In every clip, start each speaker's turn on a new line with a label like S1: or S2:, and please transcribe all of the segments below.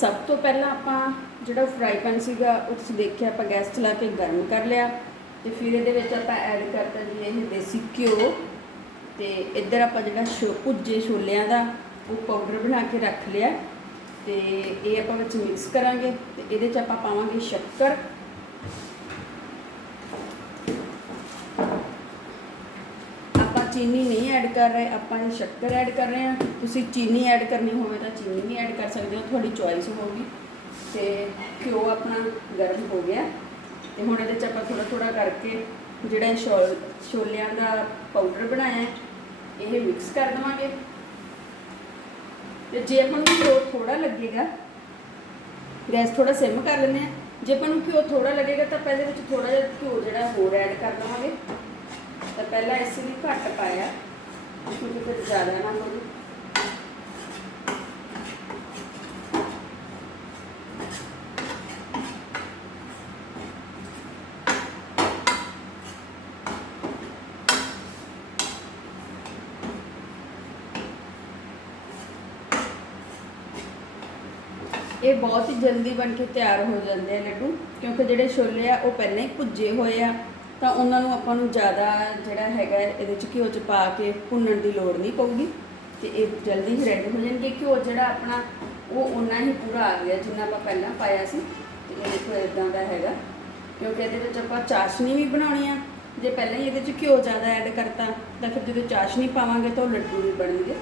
S1: ਸਭ ਤੋਂ ਪਹਿਲਾਂ ਆਪਾਂ ਜਿਹੜਾ ਫਰਾਈ ਪੈਨ ਸੀਗਾ, ਉਹ ਤੁਸੀਂ ਦੇਖਿਆ, ਆਪਾਂ ਗੈਸ ਚਲਾ ਕੇ ਗਰਮ ਕਰ ਲਿਆ ਤੇ ਫਿਰ ਇਹਦੇ ਵਿੱਚ ਆਪਾਂ ਐਡ ਕਰਤਾ ਜੀ ਇਹ ਦੇਸੀ ਘਿਓ ਤੇ ਇੱਧਰ ਆਪਾਂ ਜਿਹੜਾ ਛੋ, ਭੁੱਜੇ ਛੋਲਿਆਂ ਦਾ, ਉਹ ਪਾਊਡਰ ਬਣਾ ਕੇ ਰੱਖ ਲਿਆ ਤੇ ਇਹ ਆਪਾਂ ਵਿੱਚ ਮਿਕਸ ਕਰਾਂਗੇ ਤੇ ਇਹਦੇ 'ਚ ਆਪਾਂ ਪਾਵਾਂਗੇ ਸ਼ੱਕਰ ਆਪਾਂ ਚੀਨੀ ਨਹੀਂ ਐਡ ਕਰ ਰਹੇ, ਆਪਾਂ ਇਹ ਸ਼ੱਕਰ ਐਡ ਕਰ ਰਹੇ ਹਾਂ। ਤੁਸੀਂ ਚੀਨੀ ਐਡ ਕਰਨੀ ਹੋਵੇ ਤਾਂ ਚੀਨੀ ਵੀ ਐਡ ਕਰ ਸਕਦੇ ਹੋ, ਤੁਹਾਡੀ ਚੋਇਸ ਹੋਊਗੀ। ਤੇ ਘਿਓ ਆਪਣਾ ਗਰਮ ਹੋ ਗਿਆ। ਤੇ ਹੁਣ ਇਹਦੇ ਚ ਆਪਾਂ ਥੋੜਾ ਥੋੜਾ ਕਰਕੇ ਜਿਹੜਾ ਇਹ ਛੋਲਿਆਂ ਦਾ ਪਾਊਡਰ ਬਣਾਇਆ, ਇਹ ਮਿਕਸ ਕਰ ਦੇਵਾਂਗੇ। ਤੇ ਜੇ ਆਪਾਂ ਨੂੰ ਘਿਓ ਥੋੜਾ ਲੱਗੇਗਾ, ਗੈਸ ਥੋੜਾ ਸਿਮ ਕਰ ਲੈਂਦੇ ਆ ਜੇ ਆਪਾਂ ਨੂੰ ਘਿਓ ਥੋੜਾ ਲੱਗੇਗਾ ਤਾਂ ਪਹਿਲੇ ਵਿੱਚ ਥੋੜਾ ਜਿਹਾ ਘਿਓ ਜਿਹੜਾ ਹੋਰ ਐਡ ਕਰ ਦੇਵਾਂਗੇ। ਤਾਂ ਪਹਿਲਾਂ ਇਸ ਲਈ ਘੱਟ ਪਾਇਆ। ਕਿਉਂਕਿ ਫਿਰ ਜ਼ਿਆਦਾ ਨਾ ਹੋ ਇਹ ਬਹੁਤ ਹੀ ਜਲਦੀ ਬਣ ਕੇ ਤਿਆਰ ਹੋ ਜਾਂਦੇ ਆ ਲੱਡੂ, ਕਿਉਂਕਿ ਜਿਹੜੇ ਛੋਲੇ ਆ, ਉਹ ਪਹਿਲਾਂ ਹੀ ਭੁੱਜੇ ਹੋਏ ਆ। ਤਾਂ ਉਹਨਾਂ ਨੂੰ ਆਪਾਂ ਨੂੰ ਜ਼ਿਆਦਾ ਜਿਹੜਾ ਹੈਗਾ ਇਹਦੇ ਚ ਘਿਓ ਚ ਪਾ ਕੇ ਭੁੰਨਣ ਦੀ ਲੋੜ ਨਹੀਂ ਪਊਗੀ ਤੇ ਇਹ ਜਲਦੀ ਹੀ ਰੈਡੀ ਹੋ ਜਾਣਗੇ ਘਿਓ ਜਿਹੜਾ ਆਪਣਾ, ਉਹ ਉਨਾ ਹੀ ਪੂਰਾ ਆ ਗਿਆ ਜਿੰਨਾ ਆਪਾਂ ਪਹਿਲਾਂ ਪਾਇਆ ਸੀ ਤੇ ਇਹ ਦੇਖੋ ਇਦਾਂ ਦਾ ਹੈਗਾ। ਕਿਉਂਕਿ ਇਹਦੇ ਵਿੱਚ ਆਪਾਂ ਚਾਸ਼ਨੀ ਵੀ ਬਣਾਉਣੀ ਆ, ਜੇ ਪਹਿਲਾਂ ਹੀ ਇਹਦੇ ਚ ਘਿਓ ਜ਼ਿਆਦਾ ਐਡ ਕਰਤਾ, ਤਾਂ ਫਿਰ ਜਦੋਂ ਚਾਸ਼ਨੀ ਪਾਵਾਂਗੇ ਤਾਂ ਉਹ ਲੱਡੂ ਵੀ ਬਣਨਗੇ।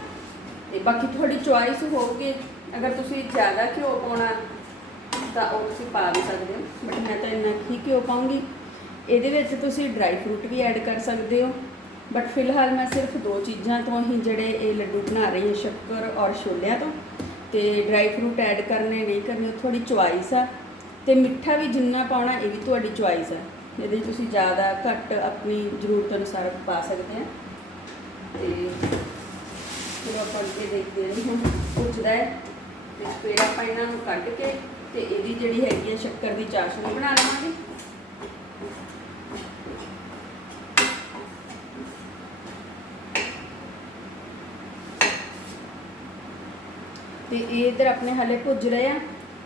S1: ਤੇ ਬਾਕੀ ਤੁਹਾਡੀ ਚੁਆਇਸ ਹੋਊਗੀ, ਅਗਰ ਤੁਸੀਂ ਜ਼ਿਆਦਾ ਘਿਓ ਪਾਉਣਾ ਤਾਂ ਉਹ ਤੁਸੀਂ ਪਾ ਵੀ ਸਕਦੇ ਹੋ ਬਟ ਮੈਂ ਤਾਂ ਇੰਨਾ ਹੀ ਘਿਓ ਪਾਉਂਗੀ। ਇਹਦੇ ਵਿੱਚ ਤੁਸੀਂ ਡਰਾਈ ਫਰੂਟ ਵੀ ਐਡ ਕਰ ਸਕਦੇ ਹੋ। ਬਟ ਫਿਲਹਾਲ ਮੈਂ ਸਿਰਫ ਦੋ ਚੀਜ਼ਾਂ ਤੋਂ ਹੀ ਜਿਹੜੇ ਇਹ ਲੱਡੂ ਬਣਾ ਰਹੀ ਹਾਂ, ਸ਼ੱਕਰ ਔਰ ਛੋਲਿਆਂ ਤੋਂ। ਤੇ ਡਰਾਈ ਫਰੂਟ ਐਡ ਕਰਨੇ ਨਹੀਂ ਕਰਨੇ, ਉਹ ਤੁਹਾਡੀ ਚੁਆਇਸ ਆ। ਤੇ ਮਿੱਠਾ ਵੀ ਜਿੰਨਾ ਪਾਉਣਾ, ਇਹ ਵੀ ਤੁਹਾਡੀ ਚੁਆਇਸ ਆ। ਇਹਦੇ 'ਚ ਤੁਸੀਂ ਜ਼ਿਆਦਾ ਘੱਟ ਆਪਣੀ ਜ਼ਰੂਰਤ ਅਨੁਸਾਰ ਪਾ ਸਕਦੇ ਆ। ਤੇ ਚਲੋ ਆਪਾਂ ਅੱਗੇ ਦੇਖਦੇ ਹਾਂ ਹੁਣ ਪੁੱਛਦਾ ਹੈ। ਤੇ ਫਿਰ ਆਪਾਂ ਇਹਨਾਂ ਨੂੰ ਕੱਢ ਕੇ ਤੇ ਇਹਦੀ ਜਿਹੜੀ ਹੈਗੀ ਆ ਸ਼ੱਕਰ ਦੀ ਚਾਸ਼ਨੀ ਬਣਾ ਲਵਾਂਗੇ। ਤੇ ਇਹ ਇਧਰ ਆਪਣੇ ਹਲੇ ਭੁੱਜ ਰਹੇ ਆ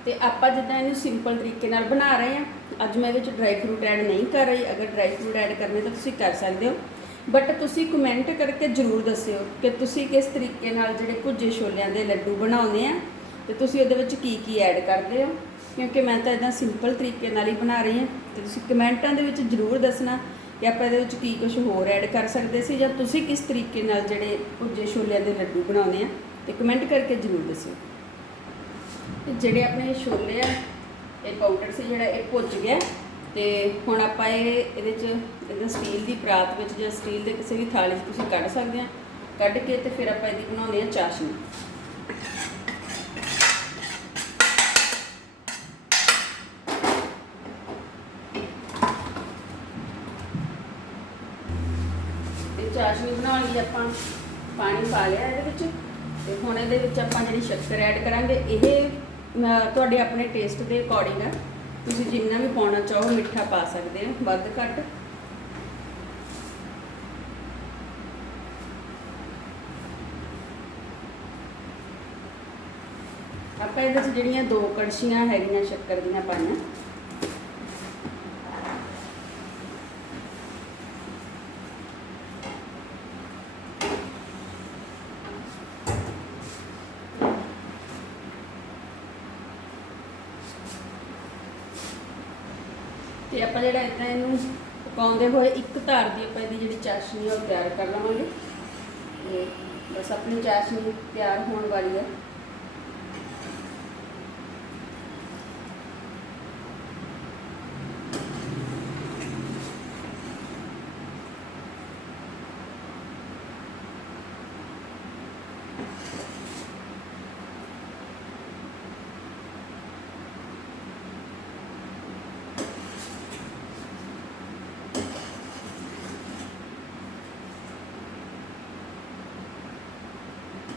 S1: ਤੇ ਆਪਾਂ ਜਿੱਦਾਂ ਇਹਨੂੰ ਸਿੰਪਲ ਤਰੀਕੇ ਨਾਲ ਬਣਾ ਰਹੇ ਆ, ਅੱਜ ਮੈਂ ਵਿੱਚ ਡਰਾਈ ਫਰੂਟ ਐਡ ਨਹੀਂ ਕਰ ਰਹੀ, ਅਗਰ ਡਰਾਈ ਫਰੂਟ ਐਡ ਕਰਨੇ ਤਾਂ ਤੁਸੀਂ ਕਰ ਸਕਦੇ ਹੋ। ਬਟ ਤੁਸੀਂ ਕਮੈਂਟ ਕਰਕੇ ਜਰੂਰ ਦੱਸਿਓ ਕਿ ਤੁਸੀਂ ਕਿਸ ਤਰੀਕੇ ਨਾਲ ਜਿਹੜੇ ਭੁੱਜੇ ਛੋਲਿਆਂ ਦੇ ਲੱਡੂ ਬਣਾਉਂਦੇ ਆ ਤੇ ਤੁਸੀਂ ਉਹਦੇ ਵਿੱਚ ਕੀ ਕੀ ਐਡ ਕਰਦੇ ਹੋ। ਕਿਉਂਕਿ ਮੈਂ ਤਾਂ ਇਦਾਂ ਸਿੰਪਲ ਤਰੀਕੇ ਨਾਲ ਹੀ ਬਣਾ ਰਹੀ ਹਾਂ ਤੇ ਤੁਸੀਂ ਕਮੈਂਟਾਂ ਦੇ ਵਿੱਚ ਜਰੂਰ ਦੱਸਣਾ ਕਿ ਆਪਾਂ ਇਹਦੇ ਵਿੱਚ ਕੀ ਕੁਝ ਹੋਰ ਐਡ ਕਰ ਸਕਦੇ ਸੀ ਜਾਂ ਤੁਸੀਂ ਕਿਸ ਤਰੀਕੇ ਨਾਲ ਜਿਹੜੇ ਭੁੱਜੇ ਛੋਲਿਆਂ ਦੇ ਲੱਡੂ ਬਣਾਉਂਦੇ ਆ। ਤੇ ਕਮੈਂਟ ਕਰਕੇ ਜਰੂਰ ਦੱਸਿਓ। ਤੇ ਜਿਹੜੇ ਆਪਣੇ ਛੋਲੇ ਆ, ਇਹ ਪਾਊਡਰ ਸੀ ਜਿਹੜਾ, ਇਹ ਭੁੱਜ ਗਿਆ। ਤੇ ਹੁਣ ਆਪਾਂ ਇਹ, ਇਹਦੇ ਚ, ਇਹਦਾ ਸਟੀਲ ਦੀ ਪਰਾਤ ਵਿੱਚ ਜਾਂ ਸਟੀਲ ਦੇ ਕਿਸੇ ਵੀ ਥਾਲੀ 'ਚ ਤੁਸੀਂ ਕੱਢ ਸਕਦੇ ਆ। ਕੱਢ ਕੇ ਤੇ ਫਿਰ ਆਪਾਂ ਇਹਦੀ ਬਣਾਉਂਦੇ ਆ ਚਾਸ਼ਨੀ। ਤੇ ਚਾਸ਼ਨੀ ਬਣਾਉਣ ਲਈ ਆਪਾਂ ਪਾਣੀ ਪਾ ਲਿਆ ਇਹਦੇ ਵਿੱਚ। ਤੇ ਹੁਣ ਇਹਦੇ ਵਿੱਚ ਆਪਾਂ ਜਿਹੜੀ ਸ਼ੱਕਰ ਐਡ ਕਰਾਂਗੇ, ਇਹ ਤੁਹਾਡੇ ਆਪਣੇ ਟੇਸਟ ਦੇ ਅਕੋਰਡਿੰਗ ਆ। ਤੁਸੀਂ ਜਿੰਨਾ ਵੀ ਪਾਉਣਾ ਚਾਹੋ, ਮਿੱਠਾ ਪਾ ਸਕਦੇ ਹੋ ਵੱਧ ਘੱਟ। ਆਪਾਂ ਇਹਦੇ ਵਿੱਚ ਜਿਹੜੀਆਂ ਦੋ ਕੜਛੀਆਂ ਹੈਗੀਆਂ ਸ਼ੱਕਰ ਦੀਆਂ ਪਾਈਆਂ ਤੇ ਆਪਾਂ ਜਿਹੜਾ ਇਦਾਂ ਇਹਨੂੰ ਪਕਾਉਂਦੇ ਹੋਏ ਇੱਕ ਧਾਰ ਦੀ ਆਪਾਂ ਇਹਦੀ ਜਿਹੜੀ ਚਾਸ਼ਨੀ ਆ ਉਹ ਤਿਆਰ ਕਰ ਲਵਾਂਗੇ। ਤੇ ਬਸ ਆਪਣੀ ਚਾਸ਼ਨੀ ਤਿਆਰ ਹੋਣ ਵਾਲੀ ਹੈ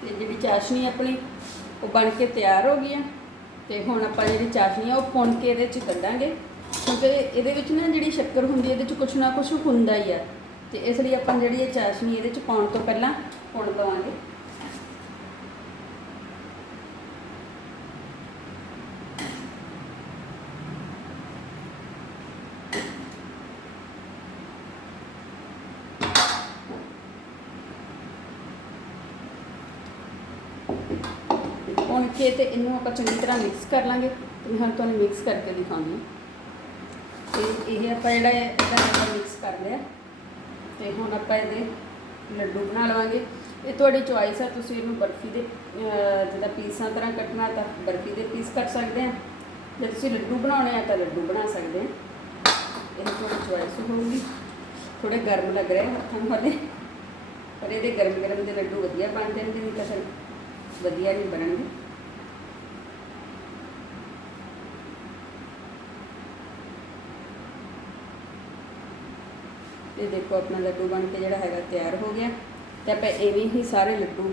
S1: ਤੇ ਜਿਹੜੀ ਚਾਸ਼ਨੀ ਆਪਣੀ, ਉਹ ਬਣ ਕੇ ਤਿਆਰ ਹੋ ਗਈ ਆ। ਤੇ ਹੁਣ ਆਪਾਂ ਜਿਹੜੀ ਚਾਸ਼ਨੀ ਆ, ਉਹ ਪੁਣ ਕੇ ਇਹਦੇ ਚ ਕੱਢਾਂਗੇ। ਕਿਉਂਕਿ ਇਹਦੇ ਵਿੱਚ ਨਾ ਜਿਹੜੀ ਸ਼ੱਕਰ ਹੁੰਦੀ ਇਹਦੇ ਚ ਕੁਛ ਨਾ ਕੁਛ ਹੁੰਦਾ ਹੀ ਆ। ਤੇ ਇਸ ਲਈ ਆਪਾਂ ਜਿਹੜੀ ਇਹ ਚਾਸ਼ਨੀ ਇਹਦੇ ਚ ਪਾਉਣ ਤੋਂ ਪਹਿਲਾਂ ਪੁਣ ਲਵਾਂਗੇ ਪੁਣ ਕੇ ਤੇ ਇਹਨੂੰ ਆਪਾਂ ਚੰਗੀ ਤਰ੍ਹਾਂ ਮਿਕਸ ਕਰ ਲਾਂਗੇ। ਤੇ ਮੈਂ ਹੁਣ ਤੁਹਾਨੂੰ ਮਿਕਸ ਕਰਕੇ ਦਿਖਾਉਂਦੀ ਹਾਂ। ਤੇ ਇਹ ਆਪਾਂ ਜਿਹੜਾ ਹੈ ਇਹਦਾ ਮਿਕਸ ਕਰ ਲਿਆ। ਤੇ ਹੁਣ ਆਪਾਂ ਇਹਦੇ ਲੱਡੂ ਬਣਾ ਲਵਾਂਗੇ। ਇਹ ਤੁਹਾਡੀ ਚੁਆਇਸ ਆ ਤੁਸੀਂ ਇਹਨੂੰ ਬਰਫੀ ਦੇ ਅਹ, ਜਿੱਦਾਂ ਪੀਸਾਂ ਤਰ੍ਹਾਂ ਕੱਟਣਾ ਤਾਂ ਬਰਫੀ ਦੇ ਪੀਸ ਕੱਟ ਸਕਦੇ ਆ। ਜੇ ਤੁਸੀਂ ਲੱਡੂ ਬਣਾਉਣੇ ਆ ਤਾਂ ਲੱਡੂ ਬਣਾ ਸਕਦੇ ਆ। ਇਹ ਤੁਹਾਡੀ ਚੁਆਇਸ ਹੋਊਗੀ। ਥੋੜੇ ਗਰਮ ਲੱਗ ਰਹੇ ਹੱਥਾਂ ਨੂੰ ਹਲੇ ਪਰ ਇਹਦੇ ਗਰਮ ਗਰਮ ਦੇ ਲੱਡੂ ਵਧੀਆ ਬਣ ਜਾਂਦੇ ਨੇ ਤਾਂ ਵਧੀਆ ਨਹੀਂ ਬਣਨਗੇ। ਤੇ ਦੇਖੋ ਆਪਣਾ ਲੱਡੂ ਬਣ ਕੇ ਜਿਹੜਾ ਹੈਗਾ ਤਿਆਰ ਹੋ ਗਿਆ। ਤੇ ਆਪਾਂ ਐਵੇਂ ਹੀ ਸਾਰੇ ਲੱਡੂ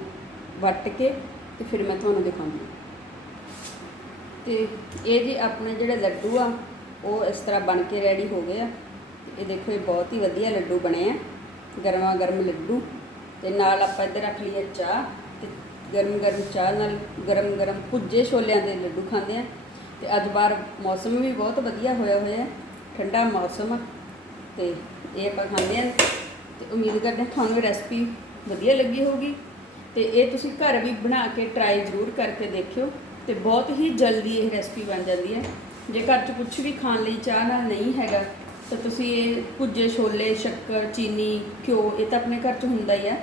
S1: ਵੱਟ ਕੇ ਤੇ ਫਿਰ ਮੈਂ ਤੁਹਾਨੂੰ ਦਿਖਾਉਂਦੀ ਹਾਂ। ਤੇ ਇਹ ਜੀ ਆਪਣੇ ਜਿਹੜੇ ਲੱਡੂ ਆ, ਉਹ ਇਸ ਤਰ੍ਹਾਂ ਬਣ ਕੇ ਰੈਡੀ ਹੋ ਗਏ ਆ। ਇਹ ਦੇਖੋ ਇਹ ਬਹੁਤ ਹੀ ਵਧੀਆ ਲੱਡੂ ਬਣੇ ਆ। ਗਰਮਾ ਗਰਮ ਲੱਡੂ। ਤੇ ਨਾਲ ਆਪਾਂ ਇੱਧਰ ਰੱਖ ਲਈਏ ਚਾਹ ਤੇ ਗਰਮ ਗਰਮ ਚਾਹ ਨਾਲ ਗਰਮ ਗਰਮ ਭੁੱਜੇ ਛੋਲਿਆਂ ਦੇ ਲੱਡੂ ਖਾਂਦੇ ਆ। ਤੇ ਅੱਜ ਬਾਹਰ ਮੌਸਮ ਵੀ ਬਹੁਤ ਵਧੀਆ ਹੋਇਆ ਹੋਇਆ ਠੰਡਾ ਮੌਸਮ ਆ। ਤੇ ਇਹ ਆਪਾਂ ਖਾਂਦੇ ਹਾਂ ਤੇ ਉਮੀਦ ਕਰਦੇ ਹਾਂ ਤੁਹਾਨੂੰ ਰੈਸਪੀ ਵਧੀਆ ਲੱਗੀ ਹੋਊਗੀ ਤੇ ਇਹ ਤੁਸੀਂ ਘਰ ਵੀ ਬਣਾ ਕੇ ਟਰਾਈ ਜ਼ਰੂਰ ਕਰਕੇ ਦੇਖਿਓ ਤੇ ਬਹੁਤ ਹੀ ਜਲਦੀ ਇਹ ਰੈਸਪੀ ਬਣ ਜਾਂਦੀ ਹੈ। ਜੇ ਘਰ 'ਚ ਕੁਝ ਵੀ ਖਾਣ ਲਈ ਚਾਹ ਨਾਲ ਨਹੀਂ ਹੈਗਾ, ਤਾਂ ਤੁਸੀਂ ਇਹ ਭੁੱਜੇ ਛੋਲੇ, ਸ਼ੱਕਰ, ਚੀਨੀ, ਘਿਓ ਇਹ ਤਾਂ ਆਪਣੇ ਘਰ 'ਚ ਹੁੰਦਾ ਹੀ ਆ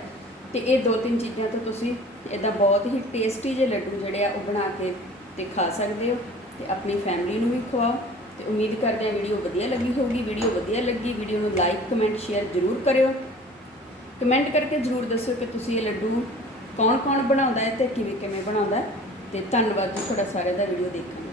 S1: ਤੇ ਇਹ ਦੋ ਤਿੰਨ ਚੀਜ਼ਾਂ ਤੋਂ ਤੁਸੀਂ ਇਹਦਾ ਬਹੁਤ ਹੀ ਟੇਸਟੀ ਜਿਹੇ ਲੱਡੂ ਜਿਹੜੇ ਆ ਉਹ ਬਣਾ ਕੇ ਤੇ ਖਾ ਸਕਦੇ ਹੋ ਤੇ ਆਪਣੀ ਫੈਮਿਲੀ ਨੂੰ ਵੀ ਖਵਾਓ। ਤੇ ਉਮੀਦ ਕਰਦੇ ਹਾਂ ਵੀਡੀਓ ਵਧੀਆ ਲੱਗੀ ਹੋਊਗੀ। ਵੀਡੀਓ ਵਧੀਆ ਲੱਗੀ, ਵੀਡੀਓ ਨੂੰ ਲਾਈਕ ਕਮੈਂਟ ਸ਼ੇਅਰ ਜ਼ਰੂਰ ਕਰਿਓ। ਕਮੈਂਟ ਕਰਕੇ ਜ਼ਰੂਰ ਦੱਸਿਓ ਕਿ ਤੁਸੀਂ ਇਹ ਲੱਡੂ ਕੌਣ ਕੌਣ ਬਣਾਉਂਦਾ ਹੈ ਤੇ ਕਿਵੇਂ ਕਿਵੇਂ ਬਣਾਉਂਦਾ ਹੈ। ਤੇ ਧੰਨਵਾਦ ਜੀ ਤੁਹਾਡਾ ਸਾਰਿਆਂ ਦਾ ਵੀਡੀਓ ਦੇਖਣ